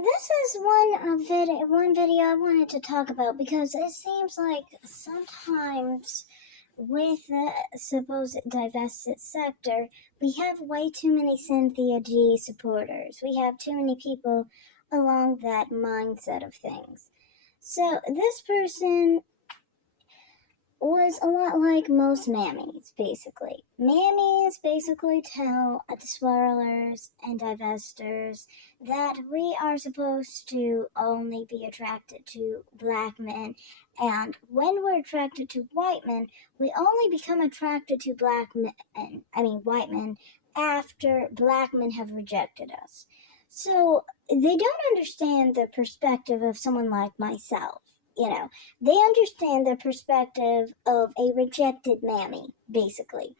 this is one video I wanted to talk about because it seems like sometimes with the supposed divested sector, we have way too many Cynthia G supporters. We have too many people along that mindset of things. So this person was a lot like most mammies, basically. Mammies basically tell the swirlers and divestors that we are supposed to only be attracted to black men, and when we're attracted to white men, we only become attracted to white men, after black men have rejected us. So they don't understand the perspective of someone like myself. You know, they understand the perspective of a rejected mammy, basically.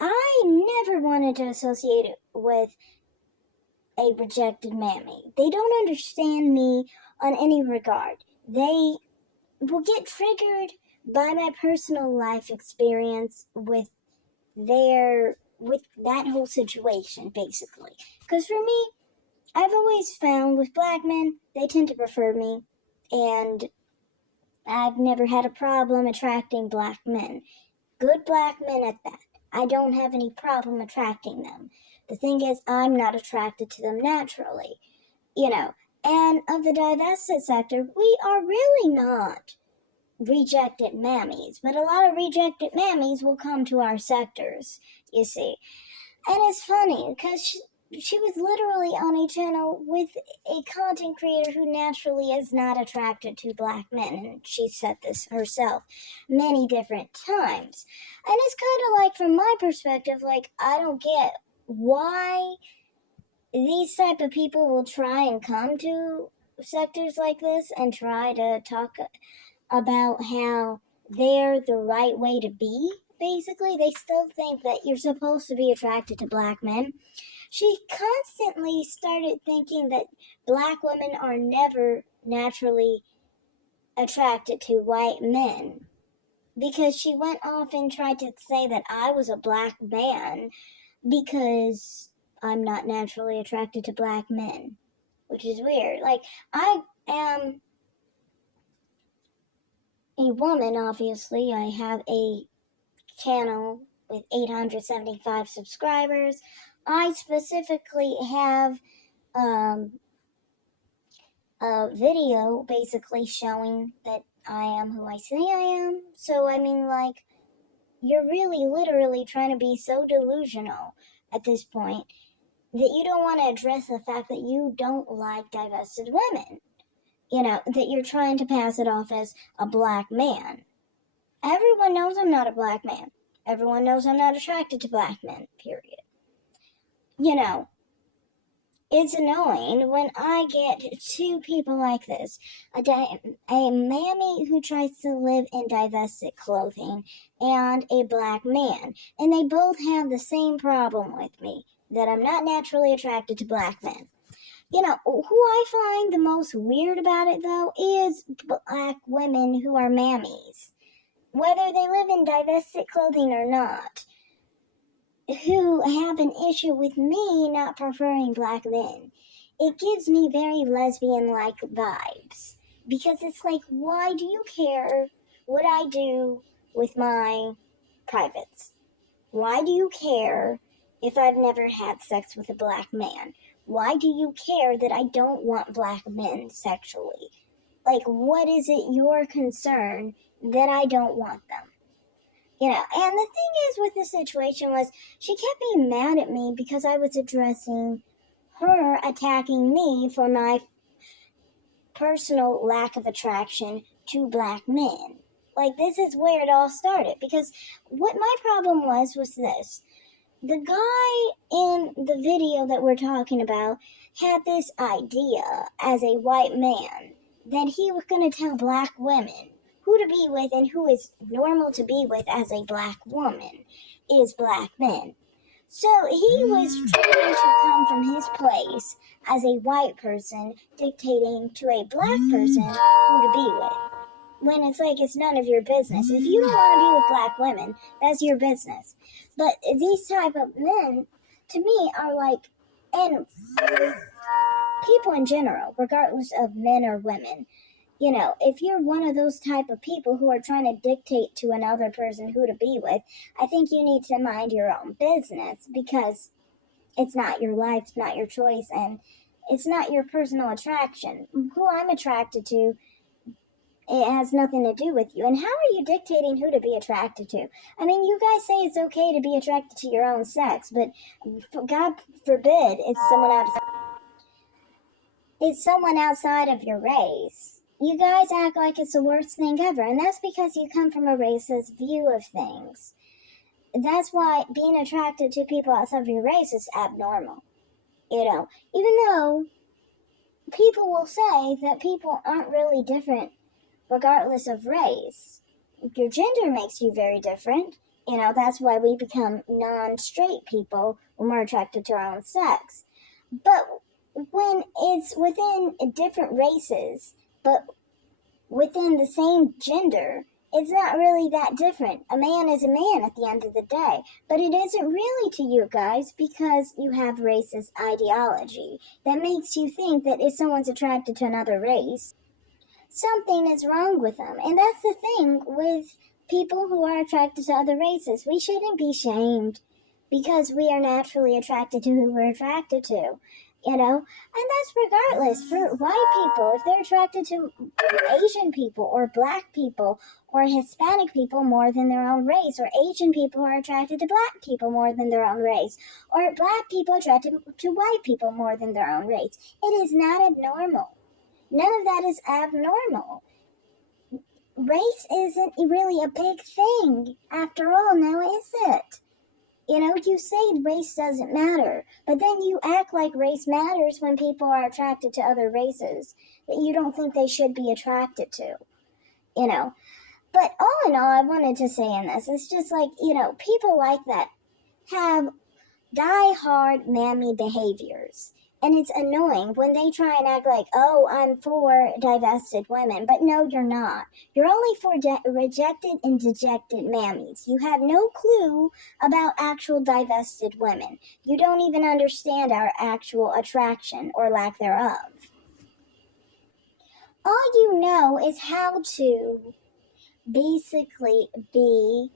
I never wanted to associate it with a rejected mammy. They don't understand me on any regard. They will get triggered by my personal life experience with that whole situation, basically. Because for me, I've always found with black men, they tend to prefer me, and I've never had a problem attracting black men. Good black men at that. I don't have any problem attracting them. The thing is, I'm not attracted to them naturally. You know, and of the divested sector, we are really not rejected mammies, but a lot of rejected mammies will come to our sectors, you see. And it's funny because she was literally on a channel with a content creator who naturally is not attracted to black men, and she said this herself many different times. And it's kind of like, from my perspective, like, I don't get why these type of people will try and come to sectors like this and try to talk about how they're the right way to be. Basically, they still think that you're supposed to be attracted to black men. She constantly started thinking that black women are never naturally attracted to white men, because she went off and tried to say that I was a black man because I'm not naturally attracted to black men, which is weird. Like, I am a woman, obviously. I have a channel with 875 subscribers. I specifically have a video basically showing that I am who I say I am. So, I mean, like, you're really literally trying to be so delusional at this point that you don't want to address the fact that you don't like divested women. You know, that you're trying to pass it off as a black man. Everyone knows I'm not a black man. Everyone knows I'm not attracted to black men, period. You know, it's annoying when I get two people like this. A mammy who tries to live in divested clothing, and a black man. And they both have the same problem with me, that I'm not naturally attracted to black men. You know, who I find the most weird about it, though, is black women who are mammies. Whether they live in divested clothing or not, who have an issue with me not preferring black men. It gives me very lesbian-like vibes. Because it's like, why do you care what I do with my privates? Why do you care if I've never had sex with a black man? Why do you care that I don't want black men sexually? Like, what is it your concern that I don't want them? You know, and the thing is with the situation was, she kept being mad at me because I was addressing her attacking me for my personal lack of attraction to black men. Like, this is where it all started, because what my problem was this. The guy in the video that we're talking about had this idea as a white man that he was going to tell black women who to be with, and who is normal to be with as a black woman is black men. So he was trying to come from his place as a white person dictating to a black person who to be with. When it's like, it's none of your business. If you don't want to be with black women, that's your business. But these type of men, to me, are like, and people in general, regardless of men or women. If you're one of those type of people who are trying to dictate to another person who to be with, I think you need to mind your own business, because it's not your life, it's not your choice, and it's not your personal attraction. Who I'm attracted to, it has nothing to do with you. And how are you dictating who to be attracted to? I mean, you guys say it's okay to be attracted to your own sex, but God forbid it's someone outside of your race. You guys act like it's the worst thing ever, and that's because you come from a racist view of things. That's why being attracted to people outside of your race is abnormal. Even though people will say that people aren't really different regardless of race. Your gender makes you very different. That's why we become non-straight people when we're attracted to our own sex. But when it's within different races, but within the same gender, it's not really that different. A man is a man at the end of the day. But it isn't really to you guys, because you have racist ideology that makes you think that if someone's attracted to another race, something is wrong with them. And that's the thing with people who are attracted to other races. We shouldn't be shamed because we are naturally attracted to who we're attracted to. And that's regardless. For white people, if they're attracted to Asian people or black people or Hispanic people more than their own race, or Asian people are attracted to black people more than their own race, or black people attracted to white people more than their own race, it is not abnormal. None of that is abnormal. Race isn't really a big thing after all, now is it? You say race doesn't matter, but then you act like race matters when people are attracted to other races that you don't think they should be attracted to. But all in all, I wanted to say in this, it's just like, people like that have die-hard mammy behaviors. And it's annoying when they try and act like, oh, I'm for divested women. But no, you're not. You're only for rejected and dejected mammies. You have no clue about actual divested women. You don't even understand our actual attraction or lack thereof. All you know is how to basically be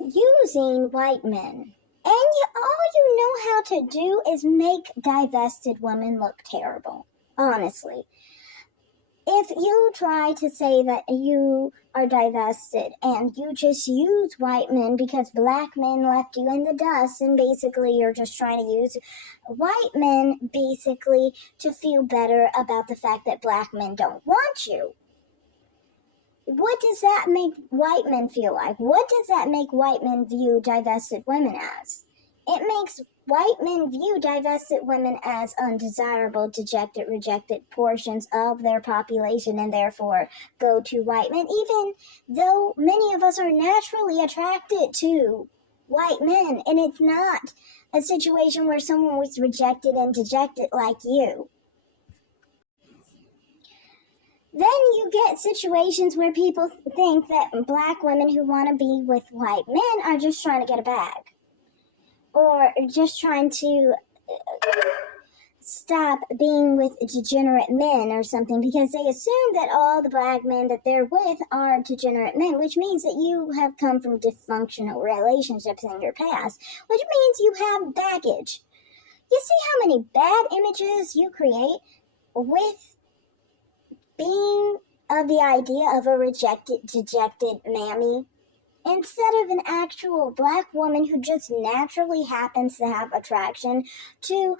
using white men. And all you know how to do is make divested women look terrible. Honestly. If you try to say that you are divested and you just use white men because black men left you in the dust, and basically you're just trying to use white men basically to feel better about the fact that black men don't want you. What does that make white men feel like? What does that make white men view divested women as? It makes white men view divested women as undesirable, dejected, rejected portions of their population, and therefore go to white men, even though many of us are naturally attracted to white men, and it's not a situation where someone was rejected and dejected like you. Then you get situations where people think that black women who want to be with white men are just trying to get a bag. Or just trying to stop being with degenerate men or something, because they assume that all the black men that they're with are degenerate men, which means that you have come from dysfunctional relationships in your past, which means you have baggage. You see how many bad images you create with being of the idea of a rejected, dejected mammy, instead of an actual black woman who just naturally happens to have attraction to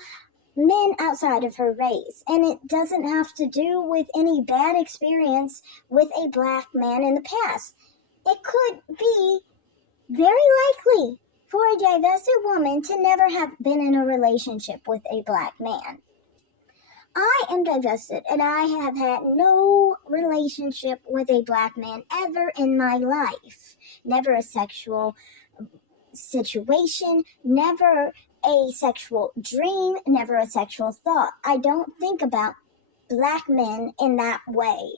men outside of her race. And it doesn't have to do with any bad experience with a black man in the past. It could be very likely for a divested woman to never have been in a relationship with a black man. I am divested, and I have had no relationship with a black man ever in my life. Never a sexual situation, never a sexual dream, never a sexual thought. I don't think about black men in that way.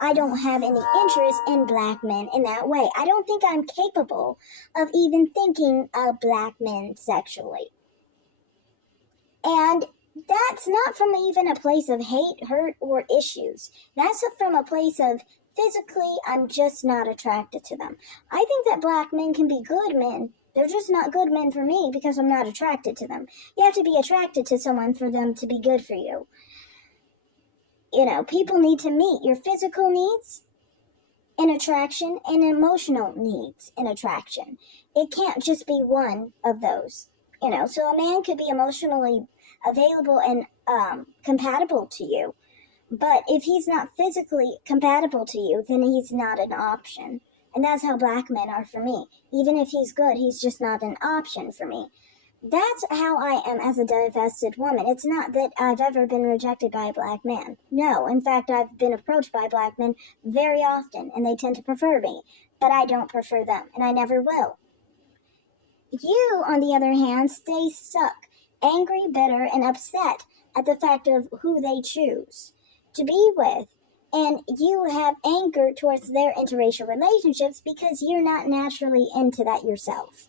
I don't have any interest in black men in that way. I don't think I'm capable of even thinking of black men sexually. And that's not from even a place of hate, hurt, or issues. That's from a place of physically, I'm just not attracted to them. I think that black men can be good men. They're just not good men for me because I'm not attracted to them. You have to be attracted to someone for them to be good for you. People need to meet your physical needs in attraction and emotional needs in attraction. It can't just be one of those. So a man could be emotionally available and compatible to you, but if he's not physically compatible to you, then he's not an option. And that's how black men are for me. Even if he's good, he's just not an option for me. That's how I am as a divested woman. It's not that I've ever been rejected by a black man. No, in fact, I've been approached by black men very often, and they tend to prefer me. But I don't prefer them, and I never will. You, on the other hand, stay stuck, angry, bitter, and upset at the fact of who they choose to be with. And you have anger towards their interracial relationships because you're not naturally into that yourself.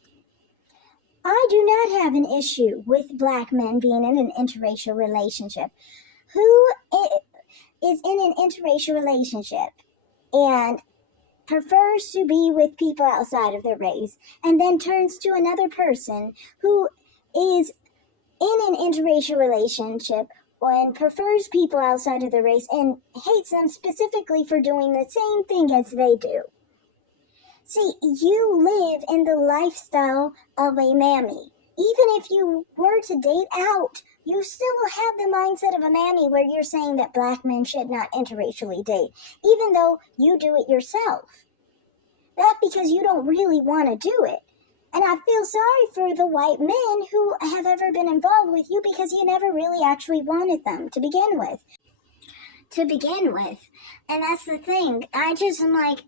I do not have an issue with black men being in an interracial relationship. Who is in an interracial relationship and prefers to be with people outside of their race and then turns to another person who is in an interracial relationship and prefers people outside of their race and hates them specifically for doing the same thing as they do? See, you live in the lifestyle of a mammy. Even if you were to date out, you still have the mindset of a mammy where you're saying that black men should not interracially date, even though you do it yourself. That's because you don't really want to do it. And I feel sorry for the white men who have ever been involved with you because you never really actually wanted them to begin with. And that's the thing. I just am like,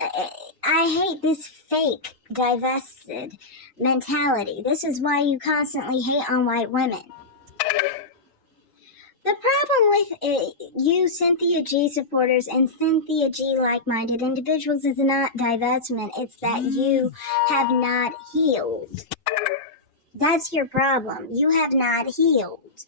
I hate this fake divested mentality. This is why you constantly hate on white women. The problem with you Cynthia G supporters and Cynthia G like-minded individuals is not divestment. It's that you have not healed. That's your problem. You have not healed.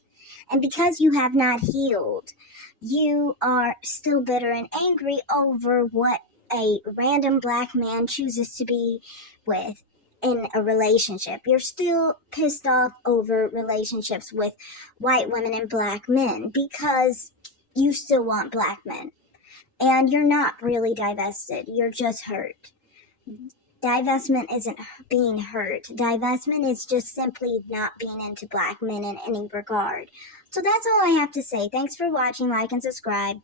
And because you have not healed, you are still bitter and angry over what a random black man chooses to be with in a relationship. You're still pissed off over relationships with white women and black men because you still want black men. And you're not really divested. You're just hurt. Divestment isn't being hurt. Divestment is just simply not being into black men in any regard. So that's all I have to say. Thanks for watching. Like and subscribe.